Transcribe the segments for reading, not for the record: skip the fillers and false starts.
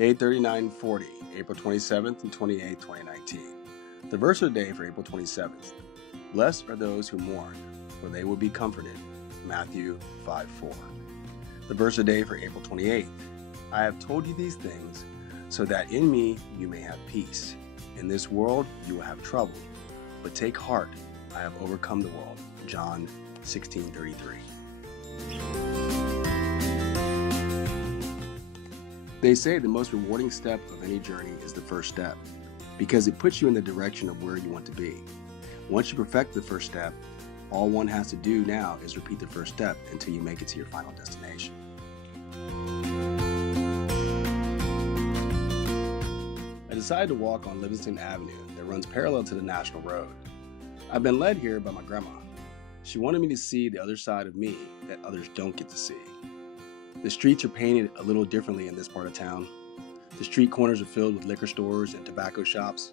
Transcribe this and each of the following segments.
Day 3940, April 27th and 28th, 2019. The verse of the day for April 27th. Blessed are those who mourn, for they will be comforted. Matthew 5:4. The verse of the day for April 28th. I have told you these things so that in me you may have peace. In this world you will have trouble, but take heart, I have overcome the world. John 16:33. They say the most rewarding step of any journey is the first step, because it puts you in the direction of where you want to be. Once you perfect the first step, all one has to do now is repeat the first step until you make it to your final destination. I decided to walk on Livingston Avenue that runs parallel to the National Road. I've been led here by my grandma. She wanted me to see the other side of me that others don't get to see. The streets are painted a little differently in this part of town. The street corners are filled with liquor stores and tobacco shops.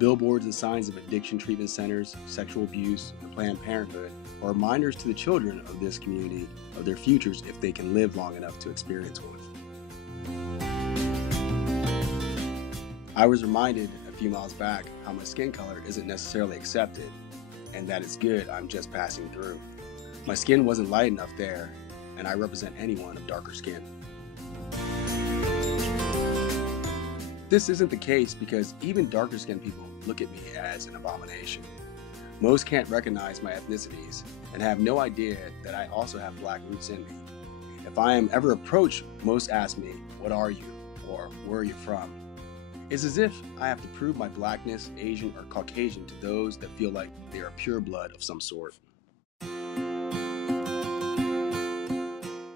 Billboards and signs of addiction treatment centers, sexual abuse, and Planned Parenthood are reminders to the children of this community of their futures if they can live long enough to experience one. I was reminded a few miles back how my skin color isn't necessarily accepted and that it's good I'm just passing through. My skin wasn't light enough there, and I represent anyone of darker skin. This isn't the case because even darker skinned people look at me as an abomination. Most can't recognize my ethnicities and have no idea that I also have black roots in me. If I am ever approached, most ask me, "What are you?" or "Where are you from?" It's as if I have to prove my blackness, Asian, or Caucasian to those that feel like they are pure blood of some sort.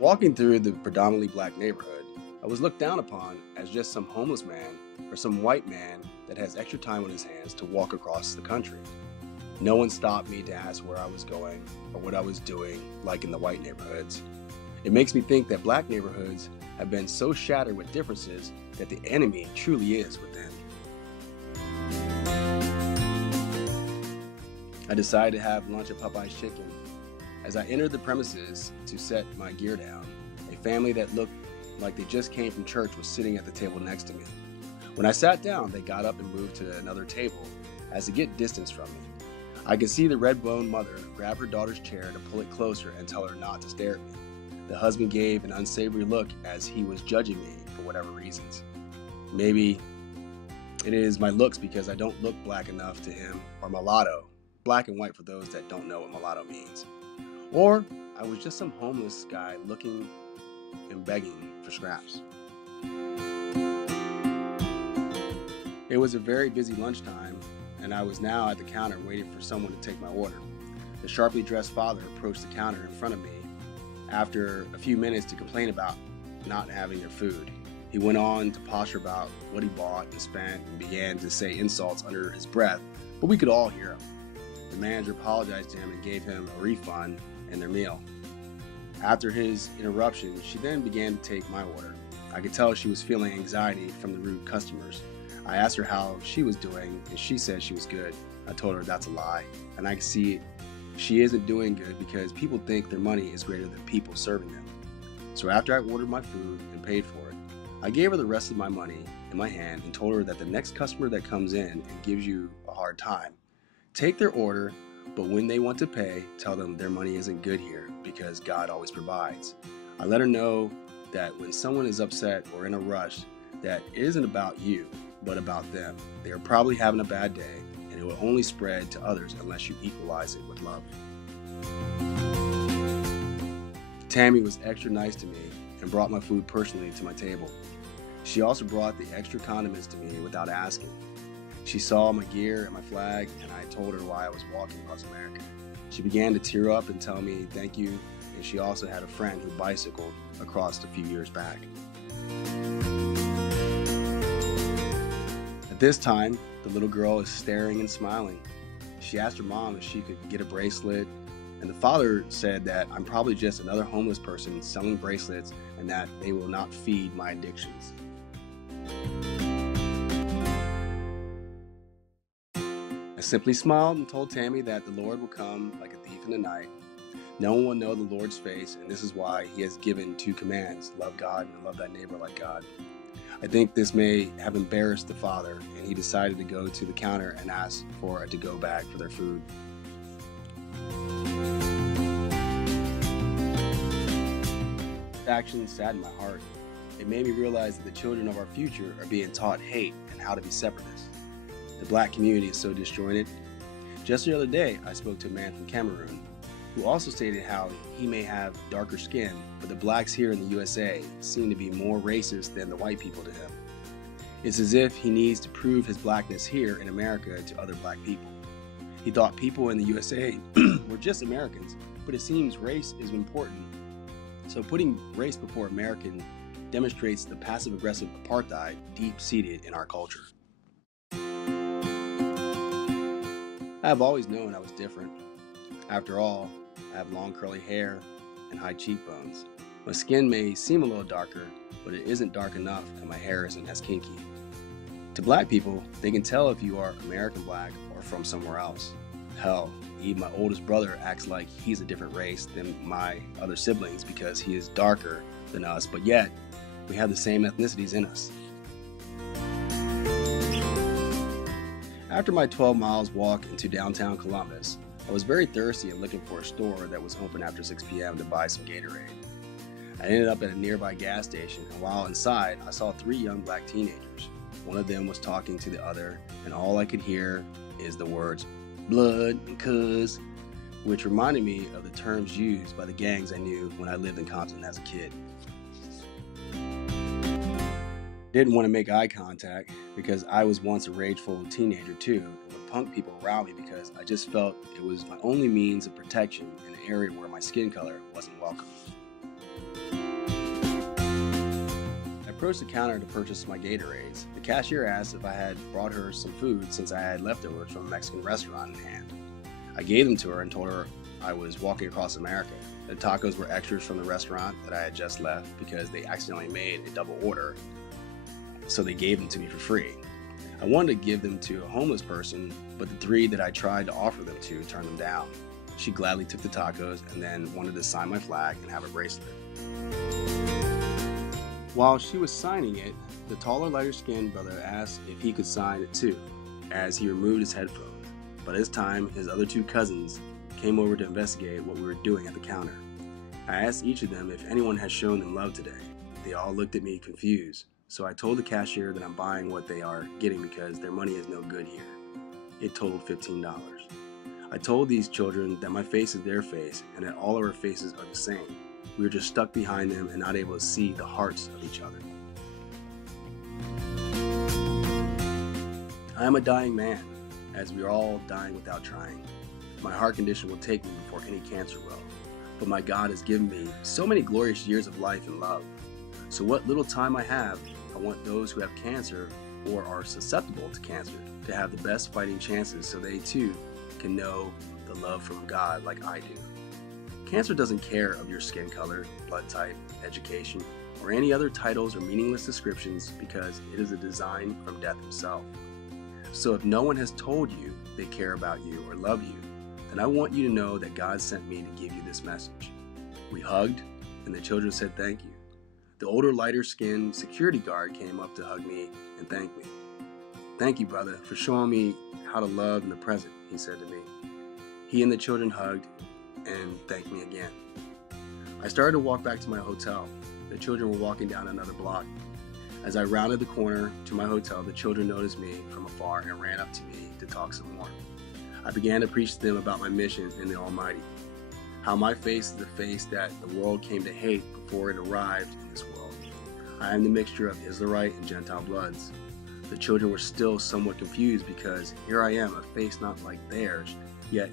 Walking through the predominantly black neighborhood, I was looked down upon as just some homeless man or some white man that has extra time on his hands to walk across the country. No one stopped me to ask where I was going or what I was doing, like in the white neighborhoods. It makes me think that black neighborhoods have been so shattered with differences that the enemy truly is within. I decided to have lunch at Popeye's Chicken. As I entered the premises to set my gear down, a family that looked like they just came from church was sitting at the table next to me. When I sat down, they got up and moved to another table as to get distance from me. I could see the red-boned mother grab her daughter's chair to pull it closer and tell her not to stare at me. The husband gave an unsavory look as he was judging me for whatever reasons. Maybe it is my looks because I don't look black enough to him, or mulatto, black and white for those that don't know what mulatto means. Or I was just some homeless guy looking and begging for scraps. It was a very busy lunchtime, and I was now at the counter waiting for someone to take my order. The sharply dressed father approached the counter in front of me after a few minutes to complain about not having their food. He went on to posture about what he bought and spent and began to say insults under his breath, but we could all hear him. The manager apologized to him and gave him a refund and their meal. After his interruption, she then began to take my order. I could tell she was feeling anxiety from the rude customers. I asked her how she was doing, and she said she was good. I told her that's a lie, and I could see she isn't doing good because people think their money is greater than people serving them. So after I ordered my food and paid for it, I gave her the rest of my money in my hand and told her that the next customer that comes in and gives you a hard time, take their order, but when they want to pay, tell them their money isn't good here because God always provides. I let her know that when someone is upset or in a rush, that it isn't about you, but about them. They are probably having a bad day, and it will only spread to others unless you equalize it with love. Tammy was extra nice to me and brought my food personally to my table. She also brought the extra condiments to me without asking. She saw my gear and my flag, and I told her why I was walking across America. She began to tear up and tell me thank you, and she also had a friend who bicycled across a few years back. At this time, the little girl is staring and smiling. She asked her mom if she could get a bracelet, and the father said that I'm probably just another homeless person selling bracelets and that they will not feed my addictions. I simply smiled and told Tammy that the Lord will come like a thief in the night. No one will know the Lord's face, and this is why he has given 2 commands: love God and love thy neighbor like God. I think this may have embarrassed the father, and he decided to go to the counter and ask for a to-go bag for their food. This action saddened my heart. It made me realize that the children of our future are being taught hate and how to be separatists. The black community is so disjointed. Just the other day, I spoke to a man from Cameroon who also stated how he may have darker skin, but the blacks here in the USA seem to be more racist than the white people to him. It's as if he needs to prove his blackness here in America to other black people. He thought people in the USA were just Americans, but it seems race is important. So putting race before American demonstrates the passive-aggressive apartheid deep-seated in our culture. I have always known I was different. After all, I have long curly hair and high cheekbones. My skin may seem a little darker, but it isn't dark enough and my hair isn't as kinky. To black people, they can tell if you are American black or from somewhere else. Hell, even my oldest brother acts like he's a different race than my other siblings because he is darker than us, but yet we have the same ethnicities in us. After my 12 miles walk into downtown Columbus, I was very thirsty and looking for a store that was open after 6 p.m. to buy some Gatorade. I ended up at a nearby gas station, and while inside, I saw 3 young black teenagers. One of them was talking to the other, and all I could hear is the words blood and cuz, which reminded me of the terms used by the gangs I knew when I lived in Compton as a kid. Didn't want to make eye contact because I was once a rageful teenager too, and would punk people around me because I just felt it was my only means of protection in an area where my skin color wasn't welcome. I approached the counter to purchase my Gatorades. The cashier asked if I had brought her some food since I had leftovers from a Mexican restaurant in hand. I gave them to her and told her I was walking across America. The tacos were extras from the restaurant that I had just left because they accidentally made a double order, so they gave them to me for free. I wanted to give them to a homeless person, but the 3 that I tried to offer them to turned them down. She gladly took the tacos and then wanted to sign my flag and have a bracelet. While she was signing it, the taller, lighter-skinned brother asked if he could sign it too, as he removed his headphones. By this time, his other 2 cousins came over to investigate what we were doing at the counter. I asked each of them if anyone had shown them love today. They all looked at me confused. So I told the cashier that I'm buying what they are getting because their money is no good here. It totaled $15. I told these children that my face is their face and that all of our faces are the same. We were just stuck behind them and not able to see the hearts of each other. I am a dying man, as we are all dying without trying. My heart condition will take me before any cancer will, but my God has given me so many glorious years of life and love. So what little time I have, I want those who have cancer or are susceptible to cancer to have the best fighting chances so they too can know the love from God like I do. Cancer doesn't care of your skin color, blood type, education, or any other titles or meaningless descriptions because it is a design from death himself. So if no one has told you they care about you or love you, then I want you to know that God sent me to give you this message. We hugged, and the children said thank you. The older, lighter-skinned security guard came up to hug me and thank me. "Thank you, brother, for showing me how to love in the present," he said to me. He and the children hugged and thanked me again. I started to walk back to my hotel. The children were walking down another block. As I rounded the corner to my hotel, the children noticed me from afar and ran up to me to talk some more. I began to preach to them about my mission in the Almighty, how my face is the face that the world came to hate before it arrived in this world. I am the mixture of Israelite and Gentile bloods. The children were still somewhat confused because here I am, a face not like theirs, yet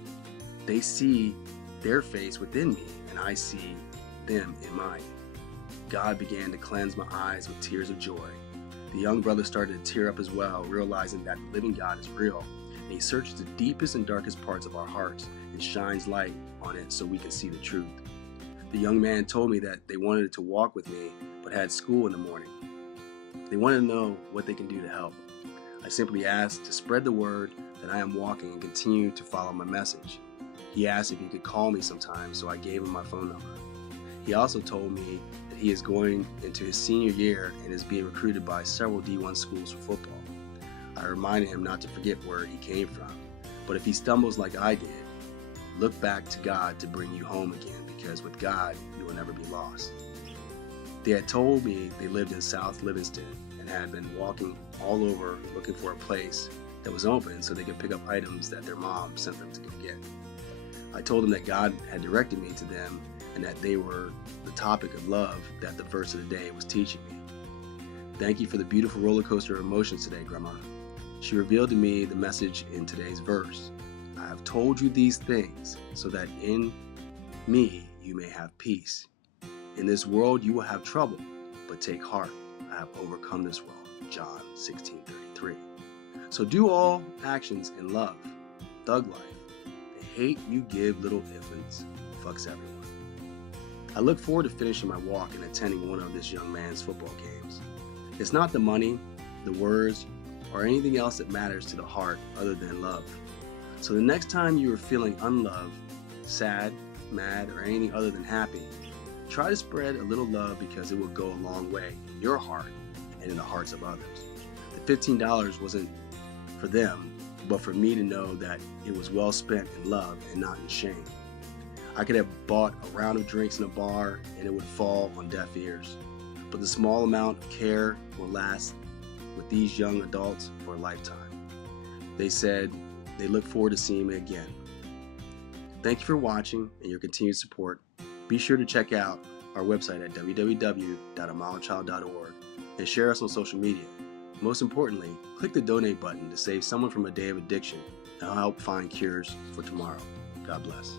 they see their face within me and I see them in mine. God began to cleanse my eyes with tears of joy. The young brother started to tear up as well, realizing that the living God is real, and he searches the deepest and darkest parts of our hearts and shines light on it so we can see the truth. The young man told me that they wanted to walk with me, but had school in the morning. They wanted to know what they can do to help. I simply asked to spread the word that I am walking and continue to follow my message. He asked if he could call me sometime, so I gave him my phone number. He also told me that he is going into his senior year and is being recruited by several D1 schools for football. I reminded him not to forget where he came from, but if he stumbles like I did, look back to God to bring you home again, because with God, you will never be lost. They had told me they lived in South Livingston and had been walking all over looking for a place that was open so they could pick up items that their mom sent them to go get. I told them that God had directed me to them and that they were the topic of love that the verse of the day was teaching me. Thank you for the beautiful roller coaster of emotions today, Grandma. She revealed to me the message in today's verse. I have told you these things so that in me you may have peace. In this world you will have trouble, but take heart. I have overcome this world. John 16:33. So do all actions in love. Thug life. The hate you give little infants fucks everyone. I look forward to finishing my walk and attending one of this young man's football games. It's not the money, the words, or anything else that matters to the heart other than love. So the next time you are feeling unloved, sad, mad, or anything other than happy, try to spread a little love, because it will go a long way in your heart and in the hearts of others. The $15 wasn't for them, but for me to know that it was well spent in love and not in shame. I could have bought a round of drinks in a bar and it would fall on deaf ears, but the small amount of care will last with these young adults for a lifetime. They said they look forward to seeing me again. Thank you for watching and your continued support. Be sure to check out our website at www.AMileAChild.org and share us on social media. Most importantly, click the donate button to save someone from a day of addiction and help find cures for tomorrow. God bless.